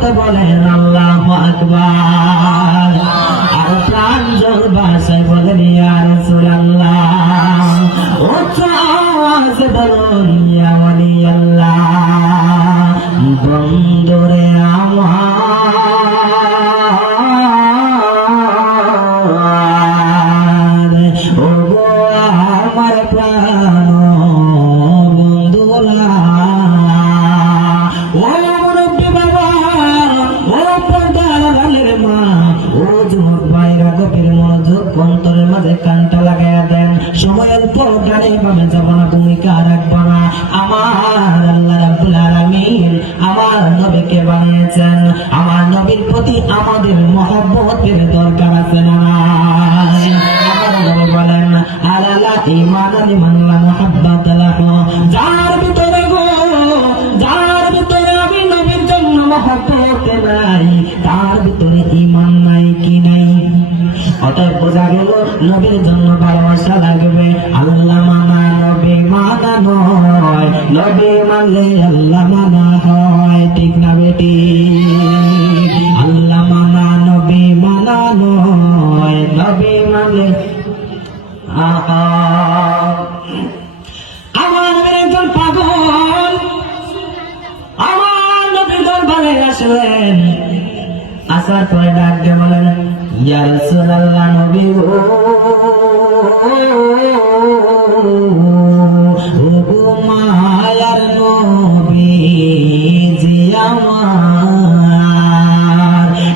সাথে বলেন আল্লাহু আকবার। আর প্রাণ জোর ভাষায় বলেন ইয়া রাসূলুল্লাহ। উচ্চ আওয়াজে বলুন ইয়া ওয়ালিয়াল্লাহ। বন্ধুরে আমার, ও গো আমার প্রাণ বন্ধুরা, ও মুরব্বি বাবা, ও পর্দার আড়ালের মা, ও যুবক ভাইরা গভীর মনোযোগ অন্তরের মাঝে কানটা লাগাইয়া দেন। সময় অল্প, গানে বামে যাব না, ভূমিকা রাখব না। আমার আল্লাহ রাব্বুল আলামিন আমার নবীকে বানিয়েছেন। আমার নবীর প্রতি আমাদের মহব্বতের দরকার আছে না? আমার নবী বলেন আলা ঈমান লিমান লা মুহাব্বাতা লাহু। যার ভিতরে গো, যার ভিতরে আমি নবীর জন্য মহব্বত নাই, তার ভিতরে ঈমান নাই কি নাই? অতএব বোঝা গেল নবীর জন্য ভালোবাসা লাগবে। আল্লাহ মানা নবী মানা নয়, নবী মানলে আল্লাহ মানা হয়, ঠিক না বেটি? আল্লাহ মানা নবী মানা নয়, নবী মানলে আমার নবীর একজন পাগল আমার নবীর দরবারে আসলেন। আসার পরে ডাক দিয়ে বলেন ইয়া রাসূলুল্লাহ, নবী গো, ও মায়ার নবীজি আমার,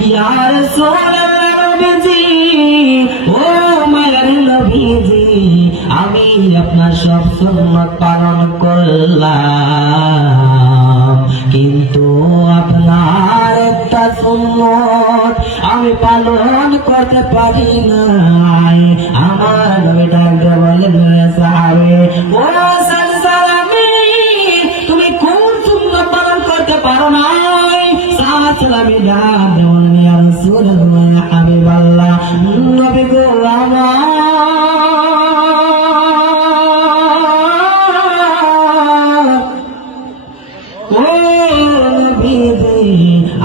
ইয়া রাসূলুল্লাহ নবীজি, ও মায়ার নবীজি, আমি আপনার সব সুন্নাত পালন করলাম, কিন্তু আপনার একটা সুন্নাত আমি পালন করতে পারি নাই। আমার নবী ডাকতে বলেন সাহাবে, ও সালামি, তুমি কোন সুন্নাত পালন করতে পারো নাই? সালামি ডাক দেন ইয়া রাসূলুল্লাহ, ইয়া হাবিবাল্লাহ, নবী গো আমার,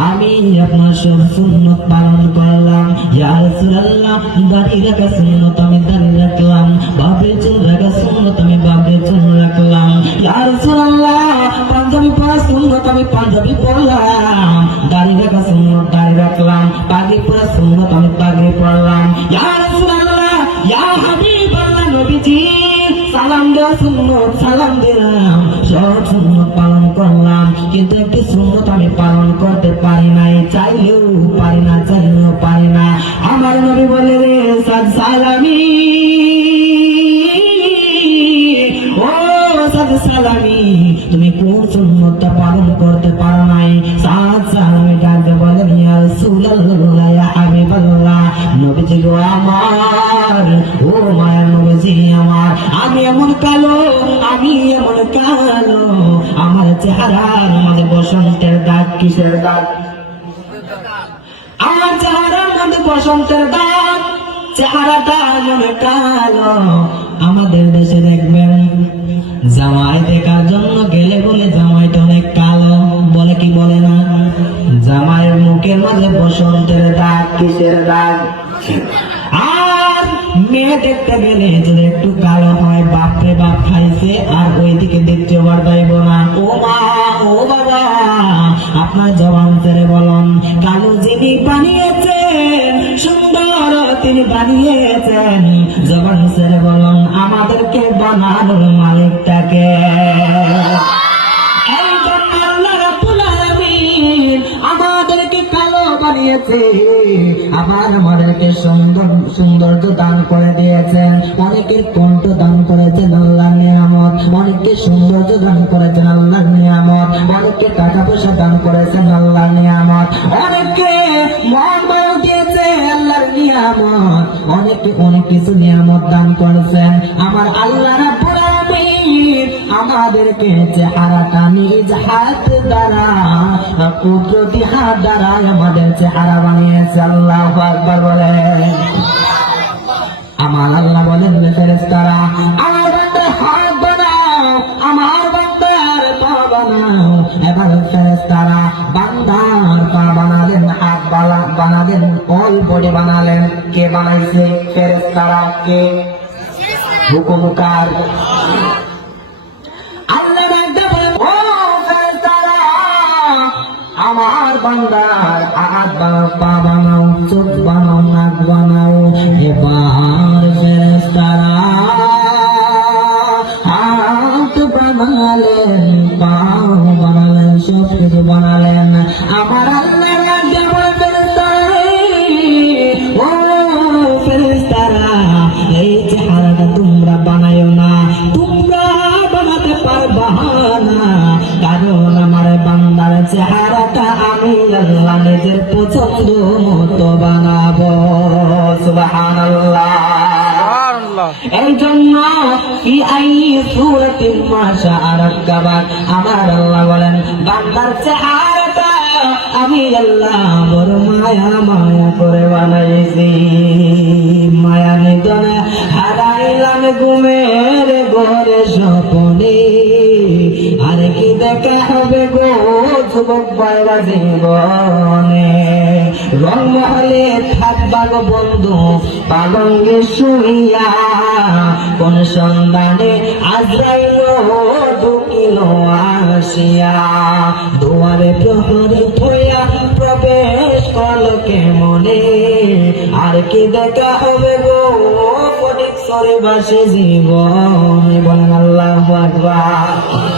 আমি আপনার সব সুন্নাত পালন করলাম। ইয়া রাসূলুল্লাহ, দাড়ি রাখা সুন্নাত আমি দাড়ি রাখলাম, বাপের চুল রাখা সুন্নাত আমি বাপের চুল রাখলাম। ইয়া রাসূলুল্লাহ, পাঞ্জাবি পরা সুন্নাত আমি পাঞ্জাবি পরলাম, দাড়ি রাখা সুন্নাত দাড়ি রাখলাম, পাগড়ি পরা সুন্নাত আমি পাগড়ি পরলাম। ইয়া রাসূলুল্লাহ, ইয়া হাবিবাল্লাহ নবীজি, সালাম দেওয়া সুন্নাত সালাম দিলাম, সব সুন্নাত পালন করলাম, কিন্তু একটি সুন্নাত আমি পালন করতে পারি নাই, চাইলেও পারি না, চাইলেও পারি না। আমার নবী বলে রে সালামি, ও সালামি, তুমি কোন সুন্নাতটা পালন করতে পারো নাই? সালামি ডাকতে বলেন ইয়া রাসূলুল্লাহ, ইয়া হাবিবাল্লাহ, নবীজি গো আমার, ও মায়ের নবীজি আমার, আমি এমন কালো, আমি এমন কালো, আমার চেহারার মাঝে বসন্তের দাগ। কিসের দাগ? আমার চেহারার মধ্যে বসন্তের দাগ, চেহারাটা এমন কালো। আমাদের দেশে দেখবেন জামাই দেখার জন্য গেলে বলে জামাইটা অনেক কালো, বলে কি বলে না? জামাইয়ের মুখের মাঝে বসন্তের দাগ। কিসের দাগ? আর মেয়ে দেখতে গেলে যদি একটু কালো হয়, বাপরে বাপ খাইছে, আর ওইদিকে দেখতে পারবেন না। ও মা, ও বাবা, আপনার জবান ছেড়ে বলুন, কালো যিনি বানিয়েছেন সুন্দর তিনি বানিয়েছেন, জবান ছেড়ে বলুন আমাদেরকে বানানোর মালিকটাকে। আমাদেরকে কালো বানিয়েছে, আবার আমাদেরকে সৌন্দর্য দান করে দিয়েছেন, অনেকের কণ্ঠ দান করেছেন আল্লাহর নিয়ামত, অনেককে সৌন্দর্য দান করেছেন আল্লাহর নিয়ামত, অনেককে টাকা পয়সা দান করেছেন আল্লাহর নিয়ামত, অনেককে মন বায়ু দিয়েছে আল্লাহর নিয়ামত, অনেককে অনেক কিছু নিয়ামত দান করেছেন আমার আল্লাহ রাব্বুল আলামিন। আমাদেরকে চেহারাটা নিজ হাত দ্বারা, কুদরতি হাত দ্বারা আমাদের চেহারা বানিয়েছে। আল্লাহু আকবার বলে। আমার আল্লাহ বলেন ফেরেশতারা, আমার বান্দার হাত বানাও, আমার বান্দার পা বানাও। এবার ফেরেশতারা বান্দার পা কে বানাইছে? ফেরেশতারা। কে? হুকুম কার? আল্লাহ ডাকতে বলে, ও ফেরেশতারা, আমার বান্দার হাত বানাও, পা বানাও, চোখ বানাও, নাক বানাও। এবার ফেরেশতারা হাত বানালেন, পা বানালেন, সব কিছু বানালেন। আমার আল্লাহ ডাকতে বলে, ফেরেশতারা, ও ফেরেশতারা, এই চেহারাটা তোমরা বানায়ো না, তোমরা বানাতে পারবা না, কারণ আমার বান্দার চেহারাটা আমি আল্লাহ নিজের পছন্দ মতো বানাবো। সুবহানাল্লাহ। এই জন্য ফি আই সূরাতিন মা শাআ রাক্কাবাক, আমার আল্লাহ বলেন বান্দার চেহারাটা আমি আল্লাহ বড় মায়া মায়া করে বানাইছি। মায়া নিদনে হারাইলাম ঘুমের ঘরে স্বপনে, আর কি দেখা হবে গো যুবক ভাইরা জীবনে। রংমহলে থাকবা গো বন্ধু পালঙ্গে শুইয়া, কোন সন্ধানে আজরাইল ঢুকিল আসিয়া, দুয়ারে প্রহরী থইয়া প্রবেশ করলো কেমনে, আর কি দেখা হবে গো ফটিক সরে বাসে জীবন। বলেন আল্লাহু আকবার।